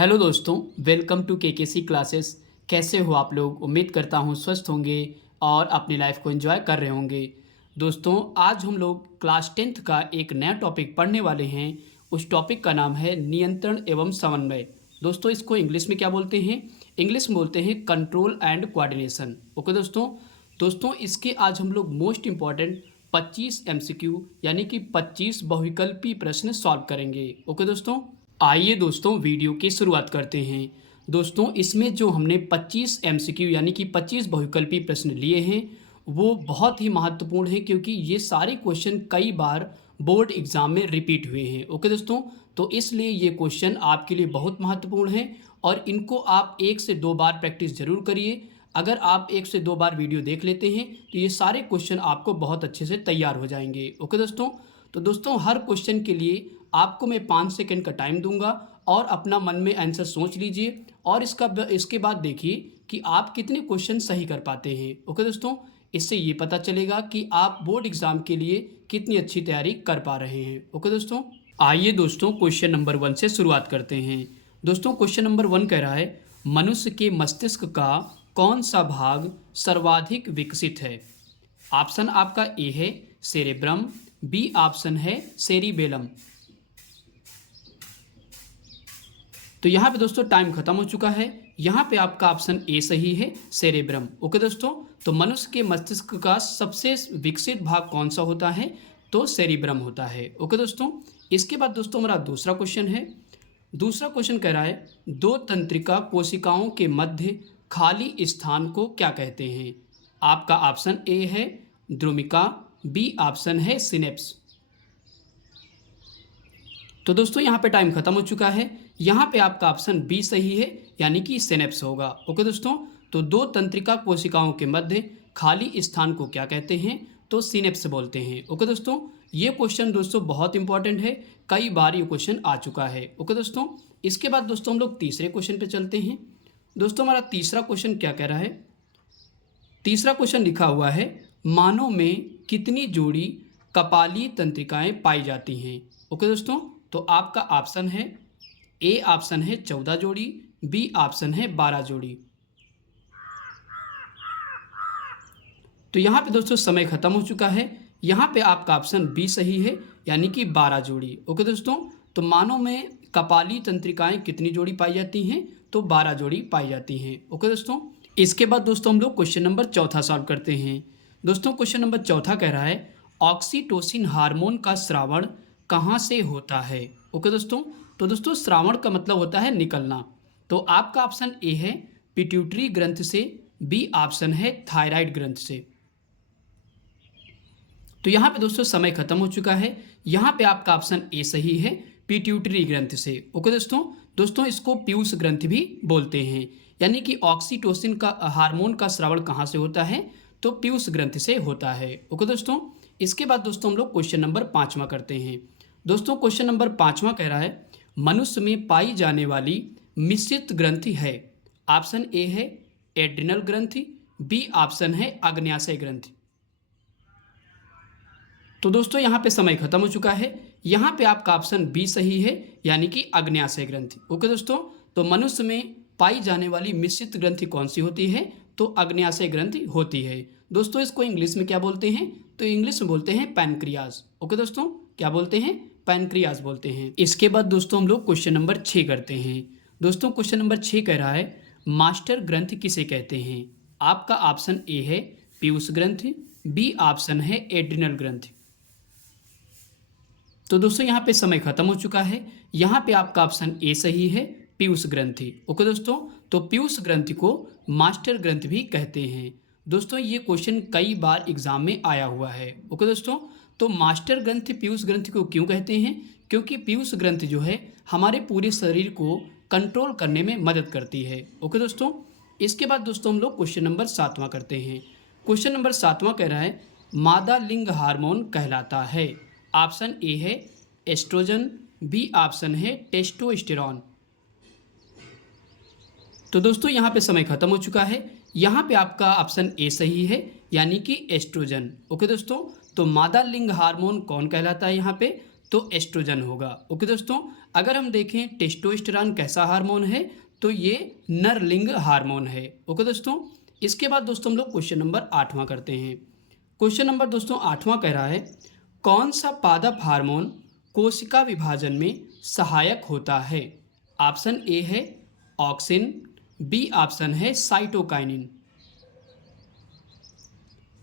Hello दोस्तों, welcome to KKC classes. कैसे हो आप लोग? उम्मीद करता हूँ स्वस्थ होंगे और अपनी लाइफ को एंजॉय कर रहे होंगे। दोस्तों, आज हम लोग क्लास 10th का एक नया टॉपिक पढ़ने वाले हैं। उस टॉपिक का नाम है नियंत्रण एवं समन्वय। दोस्तों, इसको इंग्लिश में क्या बोलते हैं? इंग्लिश में बोलते हैं कंट्रोल एंड कोऑर्डिनेशन। ओके दोस्तों। दोस्तों, इसके आज हम लोग मोस्ट इंपॉर्टेंट 25 एमसीक्यू यानी कि 25 बहुविकल्पी प्रश्न सॉल्व करेंगे। ओके दोस्तों, आइए दोस्तों वीडियो की शुरुआत करते हैं। दोस्तों, इसमें जो हमने 25 एमसीक्यू यानी कि 25 बहुविकल्पी प्रश्न लिए हैं वो बहुत ही महत्वपूर्ण है, क्योंकि ये सारे क्वेश्चन कई बार बोर्ड एग्जाम में रिपीट हुए हैं। ओके दोस्तों, तो इसलिए ये क्वेश्चन आपके लिए बहुत महत्वपूर्ण है और इनको आप 1 से 2 बार प्रैक्टिस जरूर करिए। अगर आप 1 से 2 बार वीडियो देख लेते हैं तो ये सारे क्वेश्चन आपको बहुत अच्छे से तैयार हो जाएंगे। ओके दोस्तों, तो दोस्तों हर क्वेश्चन के लिए आपको मैं 5 सेकंड का टाइम दूंगा और अपना मन में आंसर सोच लीजिए और इसके बाद देखिए कि आप कितने क्वेश्चन सही कर पाते हैं। ओके दोस्तों, इससे ये पता चलेगा कि आप बोर्ड एग्जाम के लिए कितनी अच्छी तैयारी कर पा रहे हैं। ओके दोस्तों, आइए दोस्तों क्वेश्चन नंबर 1 से शुरुआत करते हैं। दोस्तों, क्वेश्चन नंबर 1 कह रहा है मनुष्य के मस्तिष्क का कौन सा भाग सर्वाधिक विकसित है? ऑप्शन आपका ए है सेरेब्रम, बी ऑप्शन है सेरिबेलम। तो यहाँ पे दोस्तों टाइम खत्म हो चुका है। यहाँ पे आपका ऑप्शन ए सही है, सेरेब्रम। ओके दोस्तों, तो मनुष्य के मस्तिष्क का सबसे विकसित भाग कौन सा होता है? तो सेरिब्रम होता है। ओके दोस्तों, इसके बाद दोस्तों हमारा दूसरा क्वेश्चन है। दूसरा क्वेश्चन कह रहा है दो तंत्रिका कोशिकाओं के मध्य खाली स्थान को क्या कहते हैं? आपका ऑप्शन ए है द्रुमिका, बी ऑप्शन है सिनेप्स। तो दोस्तों यहाँ पे टाइम खत्म हो चुका है। यहाँ पे आपका ऑप्शन बी सही है, यानी कि सिनेप्स होगा। ओके दोस्तों, तो दो तंत्रिका कोशिकाओं के मध्य खाली स्थान को क्या कहते हैं? तो सिनेप्स बोलते हैं। ओके दोस्तों, ये क्वेश्चन दोस्तों बहुत इंपॉर्टेंट है, कई बार ये क्वेश्चन आ चुका है। ओके दोस्तों, इसके बाद दोस्तों हम लोग तीसरे क्वेश्चन पे चलते हैं। दोस्तों, हमारा तीसरा क्वेश्चन क्या कह रहा है? तीसरा क्वेश्चन लिखा हुआ है मानव में कितनी जोड़ी कपाली तंत्रिकाएं पाई जाती हैं? ओके दोस्तों, तो आपका ऑप्शन है ए ऑप्शन है 14 जोड़ी, बी ऑप्शन है 12 जोड़ी। तो यहाँ पे दोस्तों समय खत्म हो चुका है। यहाँ पे आपका ऑप्शन बी सही है, यानी कि 12 जोड़ी। ओके दोस्तों, तो मानव में कपाली तंत्रिकाएं कितनी जोड़ी पाई जाती हैं? तो 12 जोड़ी पाई जाती हैं। ओके दोस्तों, इसके बाद दोस्तों हम लोग क्वेश्चन नंबर चौथा सॉल्व करते हैं। दोस्तों, क्वेश्चन नंबर चौथा कह रहा है ऑक्सीटोसिन हार्मोन का स्रावण कहाँ से होता है? ओके दोस्तों, तो दोस्तों श्रावण का मतलब होता है निकलना। तो आपका ऑप्शन ए है पिट्यूटरी ग्रंथ से, बी ऑप्शन है थायराइड ग्रंथ से। तो यहाँ पे दोस्तों समय खत्म हो चुका है। यहाँ पे आपका ऑप्शन ए सही है, पिट्यूटरी ग्रंथ से। ओके दोस्तों इसको पीयूष ग्रंथ भी बोलते हैं, यानी कि ऑक्सीटोसिन का हार्मोन का स्रावण कहाँ से होता है? तो पीयूष ग्रंथ से होता है। ओके दोस्तों, इसके बाद दोस्तों हम लोग क्वेश्चन नंबर 5वां करते हैं। दोस्तों, क्वेश्चन नंबर 5वां कह रहा है मनुष्य में पाई जाने वाली मिश्रित ग्रंथि है? ऑप्शन ए है एड्रिनल ग्रंथि, बी ऑप्शन है आग्नेयाशय ग्रंथि। तो दोस्तों यहाँ पे समय खत्म हो चुका है। यहाँ पे आपका ऑप्शन बी सही है, यानी कि आग्नेयाशय ग्रंथि। ओके दोस्तों, तो मनुष्य में पाई जाने वाली मिश्रित ग्रंथि कौन सी होती है? तो आग्नेयाशय ग्रंथि होती है। दोस्तों, इसको इंग्लिश में क्या बोलते हैं? तो इंग्लिश में बोलते हैं पैनक्रियाज। ओके दोस्तों, क्या बोलते हैं? पैनक्रियाज बोलते हैं। इसके बाद दोस्तों हम लोग क्वेश्चन नंबर 6 करते हैं। दोस्तों, क्वेश्चन नंबर 6 कह रहा है मास्टर ग्रंथ किसे कहते हैं? आपका ऑप्शन ए है पीयूष ग्रंथि, बी ऑप्शन है एड्रिनल ग्रंथि। तो दोस्तों यहाँ पे समय खत्म हो चुका है। यहाँ पे आपका ऑप्शन ए सही है, पीयूष ग्रंथि। ओके दोस्तों, तो पीयूष ग्रंथि को मास्टर ग्रंथ भी कहते हैं। दोस्तों, ये क्वेश्चन कई बार एग्जाम में आया हुआ है। ओके दोस्तों, तो मास्टर ग्रंथि पीयूष ग्रंथि को क्यों कहते हैं? क्योंकि पीयूष ग्रंथि जो है हमारे पूरे शरीर को कंट्रोल करने में मदद करती है। ओके दोस्तों, इसके बाद दोस्तों हम लोग क्वेश्चन नंबर 7वां करते हैं। क्वेश्चन नंबर 7वां कह रहा है मादा लिंग हार्मोन कहलाता है? ऑप्शन ए है एस्ट्रोजन, बी ऑप्शन है टेस्टोस्टेरॉन। तो दोस्तों यहाँ पे समय खत्म हो चुका है। यहाँ पे आपका ऑप्शन ए सही है, यानी कि एस्ट्रोजन। ओके दोस्तों, तो मादा लिंग हार्मोन कौन कहलाता है यहाँ पे? तो एस्ट्रोजन होगा। ओके दोस्तों, अगर हम देखें टेस्टोस्टेरोन कैसा हार्मोन है, तो ये नरलिंग हार्मोन है। ओके दोस्तों, इसके बाद दोस्तों हम लोग क्वेश्चन नंबर 8वां करते हैं। क्वेश्चन नंबर दोस्तों 8वां कह रहा है, कौन सा पादप हार्मोन कोशिका विभाजन में सहायक होता है? ऑप्शन ए है ऑक्सिन, बी ऑप्शन है साइटोकाइनिन।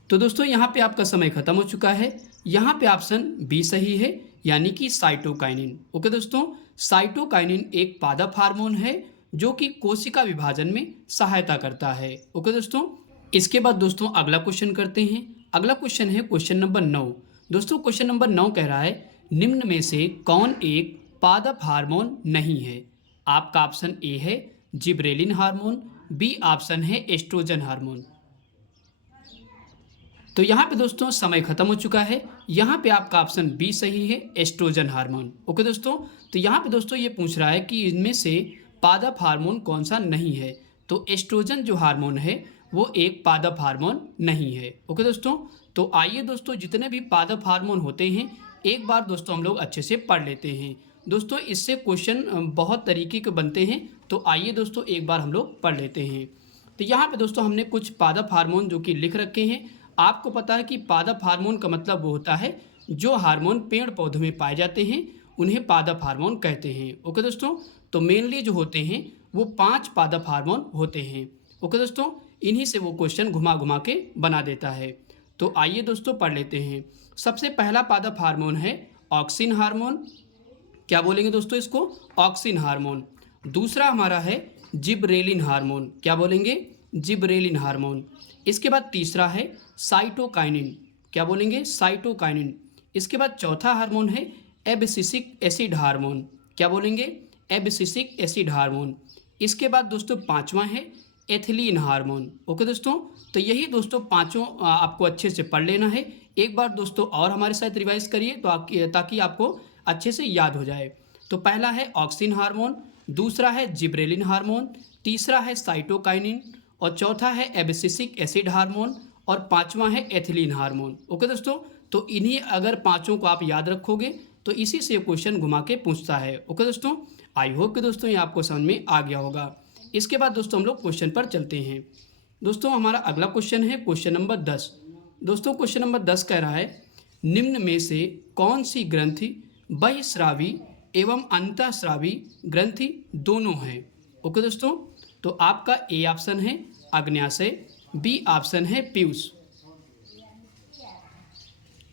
तो दोस्तों यहाँ पे आपका समय खत्म हो चुका है। यहाँ पे ऑप्शन बी सही है, यानी कि साइटोकाइनिन। ओके दोस्तों, साइटोकाइनिन एक पादप हार्मोन है जो कि कोशिका विभाजन में सहायता करता है। ओके दोस्तों, इसके बाद दोस्तों अगला क्वेश्चन करते हैं। अगला क्वेश्चन है क्वेश्चन नंबर 9। दोस्तों क्वेश्चन नंबर 9 कह रहा है, निम्न में से कौन एक पादप हार्मोन नहीं है? आपका ऑप्शन ए है जिब्रेलिन हार्मोन, बी ऑप्शन है एस्ट्रोजन हार्मोन। तो यहाँ पे दोस्तों समय खत्म हो चुका है। यहाँ पे आपका ऑप्शन बी सही है, एस्ट्रोजन हार्मोन। ओके दोस्तों, तो यहाँ पे दोस्तों ये पूछ रहा है कि इनमें से पादप हार्मोन कौन सा नहीं है, तो एस्ट्रोजन जो हार्मोन है वो एक पादप हार्मोन नहीं है। ओके दोस्तों, तो आइए दोस्तों जितने भी पादप हार्मोन होते हैं एक बार दोस्तों हम लोग अच्छे से पढ़ लेते हैं। दोस्तों इससे क्वेश्चन बहुत तरीके के बनते हैं, तो आइए दोस्तों एक बार हम लोग पढ़ लेते हैं। तो यहाँ पे दोस्तों हमने कुछ पादप हार्मोन जो कि लिख रखे हैं। आपको पता है कि पादप हार्मोन का मतलब वो होता है जो हार्मोन पेड़ पौधों में पाए जाते हैं, उन्हें पादप हार्मोन कहते हैं। ओके दोस्तों, तो मेनली जो होते हैं वो 5 पादप हार्मोन होते हैं। ओके दोस्तों, इन्हीं से वो क्वेश्चन घुमा घुमा के बना देता है। तो आइए दोस्तों पढ़ लेते हैं। सबसे पहला पादप हार्मोन है ऑक्सिन हार्मोन। क्या बोलेंगे दोस्तों इसको? Auxin hormone. दूसरा हमारा है जिब्रेलिन हार्मोन। क्या बोलेंगे? Gibberellin hormone. इसके बाद तीसरा है साइटोकाइनिन। क्या बोलेंगे? साइटोकाइनिन। इसके बाद चौथा हार्मोन है एब्सिसिक एसिड हार्मोन। क्या बोलेंगे? Abscisic acid hormone. इसके बाद दोस्तों पांचवा है एथिलीन हार्मोन। ओके दोस्तों, तो यही दोस्तों पांचों आपको अच्छे से पढ़ लेना है। एक बार दोस्तों और हमारे साथ रिवाइज करिए तो ताकि आपको अच्छे से याद हो जाए। तो पहला है ऑक्सिन हार्मोन, दूसरा है जिब्रेलिन हार्मोन, तीसरा है साइटोकाइनिन और चौथा है एब्सिसिक एसिड हार्मोन और पांचवा है एथिलीन हार्मोन। ओके दोस्तों, तो इन्हीं अगर पांचों को आप याद रखोगे तो इसी से क्वेश्चन घुमा के पूछता है। ओके दोस्तों, आई होप कि दोस्तों ये आपको समझ में आ गया होगा। इसके बाद दोस्तों हम लोग क्वेश्चन पर चलते हैं। दोस्तों हमारा अगला क्वेश्चन है क्वेश्चन नंबर 10। दोस्तों क्वेश्चन नंबर 10 कह रहा है, निम्न में से कौन सी ग्रंथि बहिस्रावी एवं अंतःस्रावी ग्रंथि दोनों है? ओके दोस्तों, तो आपका ए ऑप्शन है अग्न्याशय, बी ऑप्शन है पीयूष।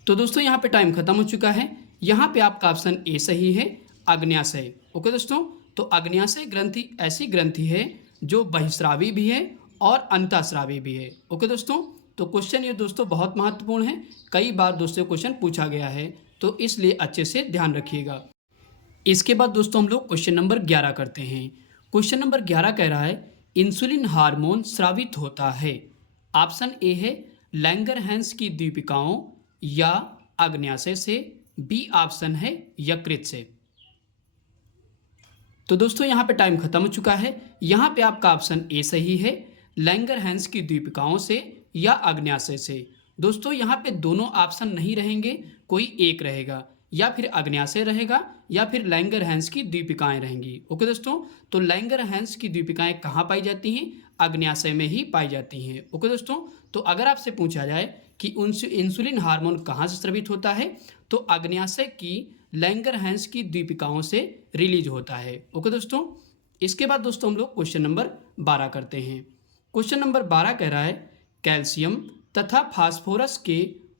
तो दोस्तों यहाँ पे टाइम खत्म हो चुका है। यहाँ पे आपका ऑप्शन ए सही है, अग्न्याशय। ओके दोस्तों, तो अग्न्याशय ग्रंथि ऐसी ग्रंथि है जो बहिस्रावी भी है और अंतःस्रावी भी है। ओके दोस्तों, तो क्वेश्चन ये दोस्तों बहुत महत्वपूर्ण है, कई बार दोस्तों क्वेश्चन पूछा गया है, तो इसलिए अच्छे से ध्यान रखिएगा। इसके बाद दोस्तों हम लोग क्वेश्चन नंबर 11 करते हैं। क्वेश्चन नंबर 11 कह रहा है, इंसुलिन हार्मोन स्रावित होता है। ऑप्शन ए है लैंगरहैंस की दीपिकाओं या अग्न्याशय से, बी ऑप्शन है यकृत से। तो दोस्तों यहाँ पे टाइम खत्म हो चुका है। यहाँ पे आपका ऑप्शन ए सही है, लैंगरहैंस की दीपिकाओं से या अग्न्याशय से। दोस्तों यहाँ पे दोनों ऑप्शन नहीं रहेंगे, कोई एक रहेगा, या फिर अग्न्याशय रहेगा या फिर लैंगरहैंस की दीपिकाएं रहेंगी। ओके दोस्तों, तो लैंगरहैंस की दीपिकाएं कहाँ पाई जाती हैं? अग्न्याशय में ही पाई जाती हैं। ओके दोस्तों, तो अगर आपसे पूछा जाए कि इंसुलिन हार्मोन कहाँ से स्रावित होता है, तो अग्न्याशय की लैंगरहैंस की दीपिकाओं से रिलीज होता है। ओके दोस्तों, इसके बाद दोस्तों हम लोग क्वेश्चन नंबर 12 करते हैं। क्वेश्चन नंबर 12 कह रहा है, कैल्शियम तथा फास्फोरस के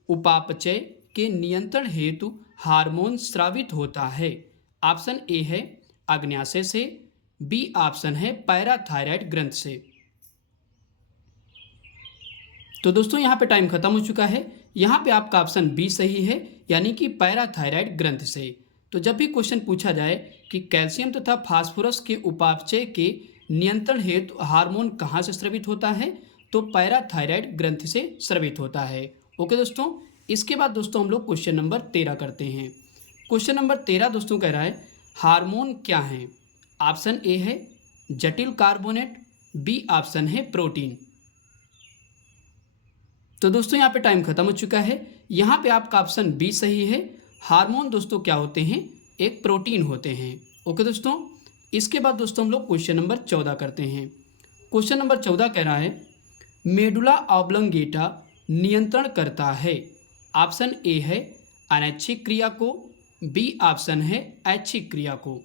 उपापचय के नियंत्रण हेतु हार्मोन स्रावित होता है। ऑप्शन ए है अग्न्याशय से, बी ऑप्शन है पैराथायराइड ग्रंथ से। तो दोस्तों यहाँ पे टाइम खत्म हो चुका है। यहाँ पे आपका ऑप्शन बी सही है, यानी कि पैराथायराइड ग्रंथ से। तो जब भी क्वेश्चन पूछा जाए कि कैल्शियम तथा फास्फोरस के उपापचय के नियंत्रण हेतु हार्मोन कहाँ से स्रावित होता है, तो पैराथायराइड ग्रंथ से स्रावित होता है। ओके दोस्तों, इसके बाद दोस्तों हम लोग क्वेश्चन नंबर 13 करते हैं। क्वेश्चन नंबर 13 दोस्तों कह रहा है, हार्मोन क्या है? ऑप्शन ए है जटिल कार्बोनेट, बी ऑप्शन है प्रोटीन। तो दोस्तों यहाँ पे टाइम खत्म हो चुका है। यहाँ पे आपका ऑप्शन बी सही है, हार्मोन दोस्तों क्या होते हैं, एक प्रोटीन होते हैं। ओके दोस्तों, इसके बाद दोस्तों हम लोग क्वेश्चन नंबर 14 करते हैं। क्वेश्चन नंबर 14 कह रहा है मेडुला ऑब्लोंगेटा नियंत्रण करता है। ऑप्शन ए है अनैच्छिक क्रिया को, बी ऑप्शन है ऐच्छिक क्रिया को।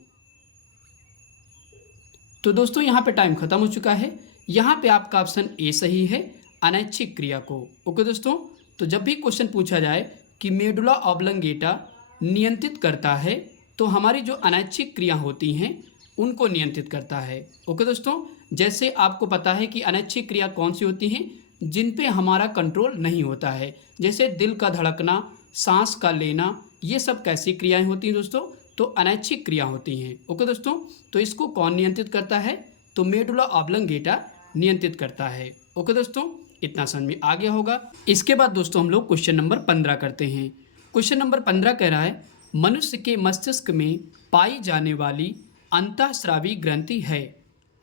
तो दोस्तों यहाँ पे टाइम खत्म हो चुका है। यहाँ पे आपका ऑप्शन ए सही है, अनैच्छिक क्रिया को। ओके दोस्तों, तो जब भी क्वेश्चन पूछा जाए कि मेडुला ऑब्लोंगेटा नियंत्रित करता है, तो हमारी जो अनैच्छिक क्रिया होती हैं उनको नियंत्रित करता है। ओके दोस्तों, जैसे आपको पता है कि अनैच्छिक क्रिया कौन सी होती हैं, जिन पे हमारा कंट्रोल नहीं होता है, जैसे दिल का धड़कना, सांस का लेना, ये सब कैसी क्रियाएं होती हैं दोस्तों, तो अनैच्छिक क्रिया होती हैं। ओके दोस्तों, तो इसको कौन नियंत्रित करता है, तो मेडुला ऑब्लोंगेटा नियंत्रित करता है। ओके दोस्तों, इतना समझ में आ गया होगा। इसके बाद दोस्तों हम लोग क्वेश्चन नंबर 15 करते हैं। क्वेश्चन नंबर 15 कह रहा है मनुष्य के मस्तिष्क में पाई जाने वाली अंतःस्रावी ग्रंथि है।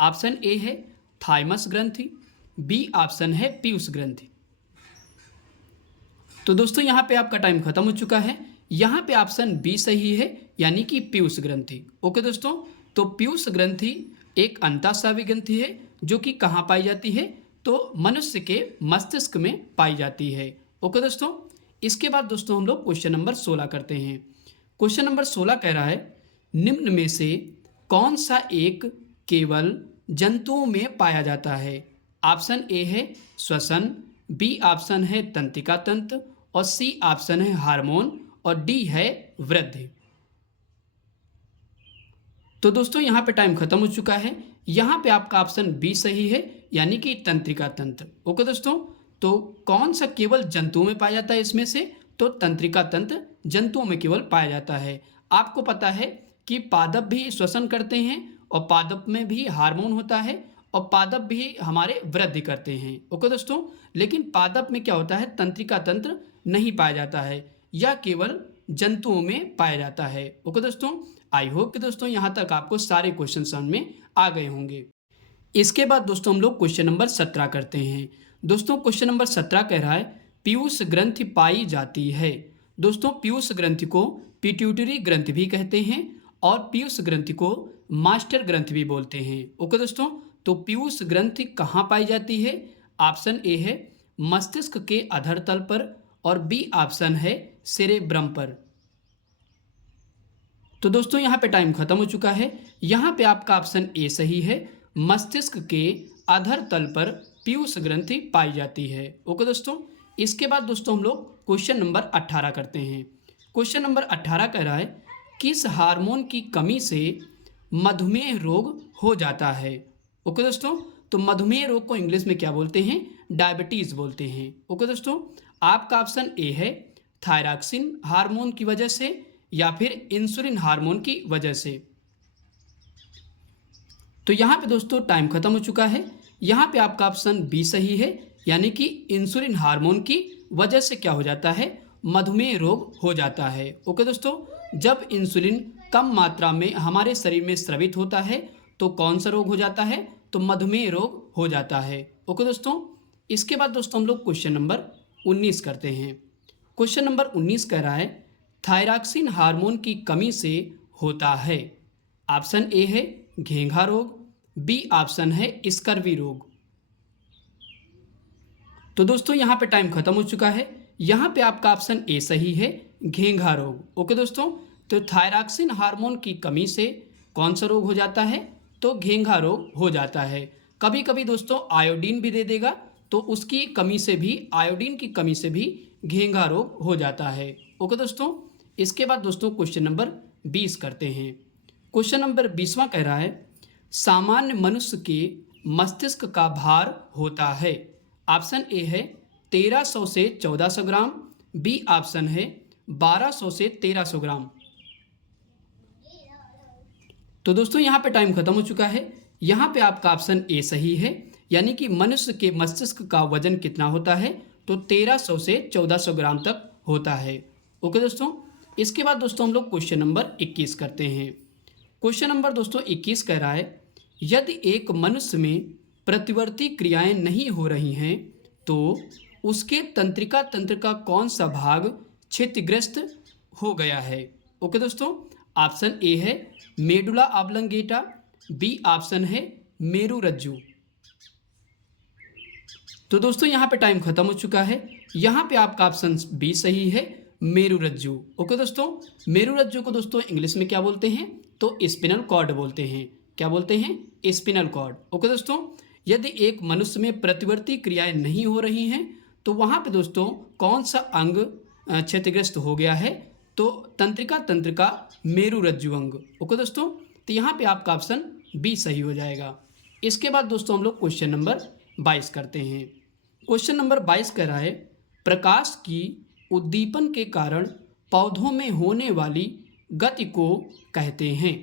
ऑप्शन ए है थाइमस ग्रंथि, बी ऑप्शन है पीयूष ग्रंथि। तो दोस्तों यहाँ पे आपका टाइम खत्म हो चुका है। यहाँ पे ऑप्शन बी सही है, यानी कि पीयूष ग्रंथि। ओके दोस्तों, तो पीयूष ग्रंथि एक अंतःस्रावी ग्रंथि है जो कि कहाँ पाई जाती है, तो मनुष्य के मस्तिष्क में पाई जाती है। ओके दोस्तों, इसके बाद दोस्तों हम लोग क्वेश्चन नंबर 16 करते हैं। क्वेश्चन नंबर 16 कह रहा है निम्न में से कौन सा एक केवल जंतुओं में पाया जाता है। ऑप्शन ए है श्वसन, बी ऑप्शन है तंत्रिका तंत्र, और सी ऑप्शन है हार्मोन, और डी है वृद्धि। तो दोस्तों यहाँ पे टाइम खत्म हो चुका है। यहाँ पे आपका ऑप्शन बी सही है, यानी कि तंत्रिका तंत्र। ओके दोस्तों, तो कौन सा केवल जंतुओं में पाया जाता है इसमें से, तो तंत्रिका तंत्र जंतुओं में केवल पाया जाता है। आपको पता है कि पादप भी श्वसन करते हैं, और पादप में भी हार्मोन होता है, और पादप भी हमारे वृद्धि करते हैं। ओके दोस्तों, लेकिन पादप में क्या होता है, तंत्रिका तंत्र नहीं पाया जाता है, यह केवल जंतुओं में पाया जाता है। ओके दोस्तों, आई होप कि दोस्तों यहाँ तक आपको सारे क्वेश्चन समझ में आ गए होंगे। इसके बाद दोस्तों हम लोग क्वेश्चन नंबर 17 करते हैं। दोस्तों क्वेश्चन नंबर 17 कह रहा है पीयूष ग्रंथि पाई जाती है। दोस्तों पीयूष ग्रंथि को पिट्यूटरी ग्रंथि भी कहते हैं, और पीयूष ग्रंथि को मास्टर ग्रंथि भी बोलते हैं। ओके दोस्तों, तो पीयूष ग्रंथि कहाँ पाई जाती है। ऑप्शन ए है मस्तिष्क के अधर तल पर, और बी ऑप्शन है सेरेब्रम पर। तो दोस्तों यहाँ पे टाइम खत्म हो चुका है। यहाँ पे आपका ऑप्शन ए सही है, मस्तिष्क के अधर तल पर पीयूष ग्रंथि पाई जाती है। ओके दोस्तों, इसके बाद दोस्तों हम लोग क्वेश्चन नंबर 18 करते हैं। क्वेश्चन नंबर 18 कह रहा है किस हार्मोन की कमी से मधुमेह रोग हो जाता है। ओके दोस्तों, तो मधुमेह रोग को इंग्लिश में क्या बोलते हैं, डायबिटीज़ बोलते हैं। ओके दोस्तों, आपका ऑप्शन ए है थायरॉक्सिन हार्मोन की वजह से, या फिर इंसुलिन हार्मोन की वजह से। तो यहाँ पे दोस्तों टाइम खत्म हो चुका है। यहाँ पे आपका ऑप्शन बी सही है, यानी कि इंसुलिन हार्मोन की वजह से क्या हो जाता है, मधुमेह रोग हो जाता है। ओके दोस्तों, जब इंसुलिन कम मात्रा में हमारे शरीर में स्रावित होता है तो कौन सा रोग हो जाता है, तो मधुमेह रोग हो जाता है। ओके दोस्तों, इसके बाद दोस्तों हम लोग क्वेश्चन नंबर 19 करते हैं। क्वेश्चन नंबर 19 कह रहा है थायरॉक्सिन हार्मोन की कमी से होता है। ऑप्शन ए है घेंघा रोग, बी ऑप्शन है स्कर्वी रोग। तो दोस्तों यहाँ पे टाइम खत्म हो चुका है। यहाँ पे आपका ऑप्शन ए सही है, घेंघा रोग। ओके दोस्तों, तो थायरॉक्सिन हार्मोन की कमी से कौन सा रोग हो जाता है, तो घेंघा रोग हो जाता है। कभी कभी दोस्तों आयोडीन भी दे देगा, तो उसकी कमी से भी, आयोडीन की कमी से भी घेंघा रोग हो जाता है। ओके दोस्तों, इसके बाद दोस्तों क्वेश्चन नंबर 20 करते हैं। क्वेश्चन नंबर 20वां कह रहा है सामान्य मनुष्य के मस्तिष्क का भार होता है। ऑप्शन ए है 1300 से 1400 ग्राम, बी ऑप्शन है 1200 से 1300 ग्राम। तो दोस्तों यहाँ पे टाइम खत्म हो चुका है। यहाँ पे आपका ऑप्शन ए सही है, यानी कि मनुष्य के मस्तिष्क का वजन कितना होता है, तो 1300 से 1400 ग्राम तक होता है। ओके दोस्तों, इसके बाद दोस्तों हम लोग क्वेश्चन नंबर 21 करते हैं। क्वेश्चन नंबर दोस्तों 21 कह रहा है यदि एक मनुष्य में प्रतिवर्ती क्रियाएं नहीं हो रही हैं तो उसके तंत्रिका तंत्र का कौन सा भाग क्षतिग्रस्त हो गया है। ओके दोस्तों, ऑप्शन ए है मेडुला ऑब्लंगेटा, बी ऑप्शन है मेरुरज्जु। तो दोस्तों यहाँ पे टाइम खत्म हो चुका है। यहाँ पे आपका ऑप्शन बी सही है, मेरुरज्जु। ओके दोस्तों, मेरुरज्जु को दोस्तों इंग्लिश में क्या बोलते हैं? तो स्पिनल कॉर्ड बोलते हैं। क्या बोलते हैं? Spinal cord. ओके दोस्तों, यदि एक मनुष्य में प्रतिवर्ती क्रियाएं नहीं हो रही हैं तो वहाँ पे दोस्तों कौन सा अंग क्षतिग्रस्त हो गया है? तो तंत्रिका मेरुरज्जु अंग। ओके दोस्तों, तो यहाँ पे आपका ऑप्शन बी सही हो जाएगा। इसके बाद दोस्तों हम लोग क्वेश्चन नंबर 22 करते हैं। क्वेश्चन नंबर 22 कह रहा है प्रकाश की उद्दीपन के कारण पौधों में होने वाली गति को कहते हैं।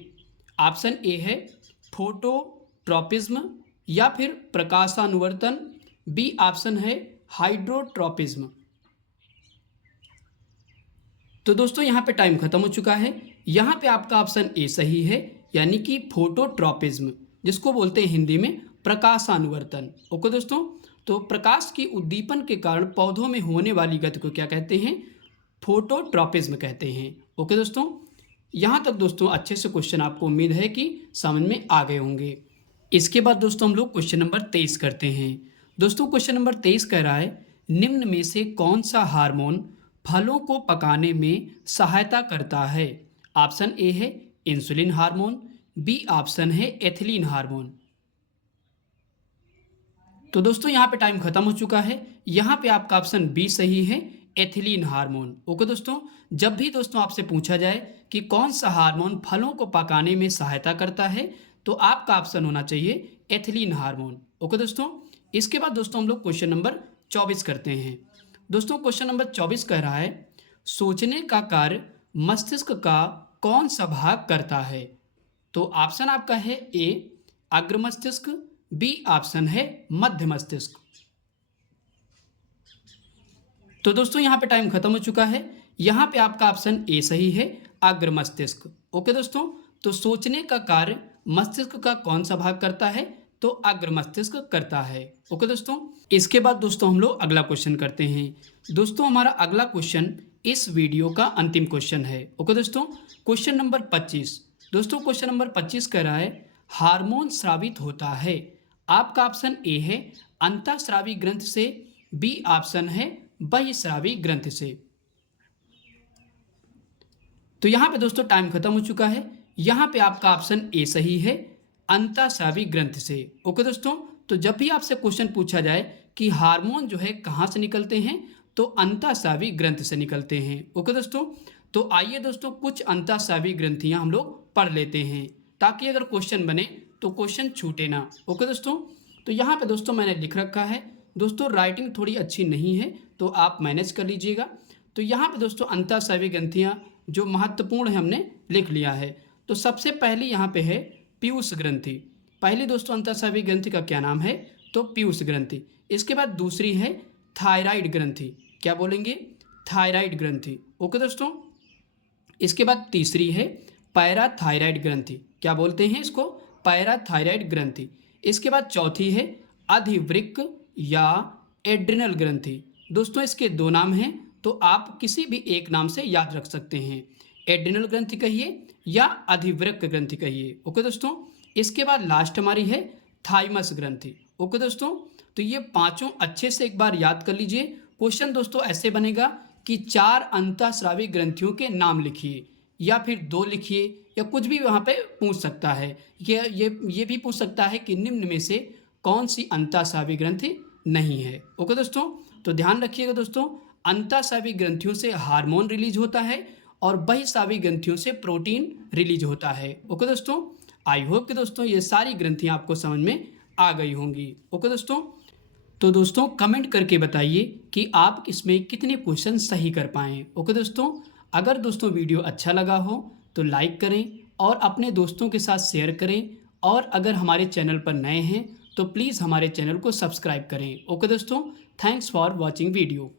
ऑप्शन ए है फोटोट्रॉपिज्म या फिर प्रकाशानुवर्तन, बी ऑप्शन है हाइड्रोट्रॉपिज्म। तो दोस्तों यहाँ पे टाइम खत्म हो चुका है। यहाँ पे आपका ऑप्शन ए सही है, यानी कि फोटोट्रॉपिज्म, जिसको बोलते हैं हिंदी में प्रकाशानुवर्तन। ओके दोस्तों, तो प्रकाश की उद्दीपन के कारण पौधों में होने वाली गति को क्या कहते हैं? फोटोट्रॉपिज्म कहते हैं। ओके दोस्तों, यहाँ तक दोस्तों अच्छे से क्वेश्चन आपको उम्मीद है कि समझ में आ गए होंगे। इसके बाद दोस्तों हम लोग क्वेश्चन नंबर 23 करते हैं। दोस्तों क्वेश्चन नंबर 23 कह रहा है निम्न में से कौन सा हार्मोन फलों को पकाने में सहायता करता है? ऑप्शन ए है इंसुलिन हार्मोन, बी ऑप्शन है एथिलीन हार्मोन। तो दोस्तों यहाँ पे टाइम खत्म हो चुका है। यहाँ पे आपका ऑप्शन बी सही है, एथिलीन हार्मोन। ओके दोस्तों, जब भी दोस्तों आपसे पूछा जाए कि कौन सा हार्मोन फलों को पकाने में सहायता करता है तो आपका ऑप्शन होना चाहिए एथिलीन हार्मोन। ओके दोस्तों, इसके बाद दोस्तों हम लोग क्वेश्चन नंबर 24 करते हैं। दोस्तों क्वेश्चन नंबर 24 कह रहा है सोचने का कार्य मस्तिष्क का कौन सा भाग करता है? तो ऑप्शन आपका है ए अग्र मस्तिष्क, बी ऑप्शन है मध्य मस्तिष्क। तो दोस्तों यहाँ पे टाइम खत्म हो चुका है। यहाँ पे आपका ऑप्शन ए सही है, अग्र मस्तिष्क। ओके दोस्तों, तो सोचने का कार्य मस्तिष्क का कौन सा भाग करता है? तो अग्र मस्तिष्क करता है। ओके दोस्तों, इसके बाद दोस्तों हम लोग अगला क्वेश्चन करते हैं। दोस्तों हमारा अगला क्वेश्चन इस वीडियो का अंतिम क्वेश्चन है। ओके दोस्तों, क्वेश्चन नंबर 25। दोस्तों क्वेश्चन नंबर 25 कह रहा है हार्मोन स्रावित होता है। आपका ऑप्शन ए है अंतःस्रावी ग्रंथ से, बी ऑप्शन है बहिस्रावी ग्रंथ से। तो यहाँ पे दोस्तों टाइम खत्म हो चुका है। यहाँ पे आपका ऑप्शन ए सही है, अंतःस्रावी ग्रंथ से। ओके दोस्तों, तो जब भी आपसे क्वेश्चन पूछा जाए कि हार्मोन जो है कहाँ से निकलते हैं तो अंतःस्रावी ग्रंथ से निकलते हैं। ओके दोस्तों, तो आइए दोस्तों कुछ अंतःस्रावी ग्रंथियाँ हम लोग पढ़ लेते हैं ताकि अगर क्वेश्चन बने तो क्वेश्चन छूटे ना। ओके दोस्तों, तो यहाँ पे दोस्तों मैंने लिख रखा है। दोस्तों राइटिंग थोड़ी अच्छी नहीं है तो आप मैनेज कर लीजिएगा। तो यहाँ पे दोस्तों अंतःस्रावी ग्रंथियाँ जो महत्वपूर्ण है हमने लिख लिया है। तो सबसे पहली यहाँ पे है पीयूष ग्रंथि। पहली दोस्तों अंतःस्रावी ग्रंथि का क्या नाम है? तो पीयूष ग्रंथि। इसके बाद दूसरी है थायराइड ग्रंथि। क्या बोलेंगे? थायराइड ग्रंथि। ओके दोस्तों, इसके बाद तीसरी है पैराथायराइड ग्रंथि। क्या बोलते हैं इसको? पैराथायराइड ग्रंथि। इसके बाद चौथी है अधिवृक्क या एड्रिनल ग्रंथि। दोस्तों इसके दो नाम हैं तो आप किसी भी एक नाम से याद रख सकते हैं, एड्रिनल ग्रंथि कहिए या अधिवृक्क ग्रंथि कहिए। ओके दोस्तों, इसके बाद लास्ट हमारी है थाइमस ग्रंथि। ओके दोस्तों, तो ये पांचों अच्छे से एक बार याद कर लीजिए। क्वेश्चन दोस्तों ऐसे बनेगा कि 4 अंतःस्रावी ग्रंथियों के नाम लिखिए या फिर 2 लिखिए या कुछ भी वहाँ पे पूछ सकता है। ये भी पूछ सकता है कि निम्न में से कौन सी अंतःस्रावी ग्रंथि नहीं है। ओके दोस्तों, तो ध्यान रखिएगा दोस्तों, अंतःस्रावी ग्रंथियों से हार्मोन रिलीज होता है और बहिस्रावी ग्रंथियों से प्रोटीन रिलीज होता है। ओके दोस्तों, आई होप कि दोस्तों ये सारी ग्रंथियाँ आपको समझ में आ गई होंगी। ओके दोस्तों, तो दोस्तों कमेंट करके बताइए कि आप इसमें कितने क्वेश्चन सही कर पाएँ। ओके दोस्तों, अगर दोस्तों वीडियो अच्छा लगा हो तो लाइक करें और अपने दोस्तों के साथ शेयर करें, और अगर हमारे चैनल पर नए हैं तो प्लीज़ हमारे चैनल को सब्सक्राइब करें। ओके दोस्तों, थैंक्स फॉर वॉचिंग वीडियो।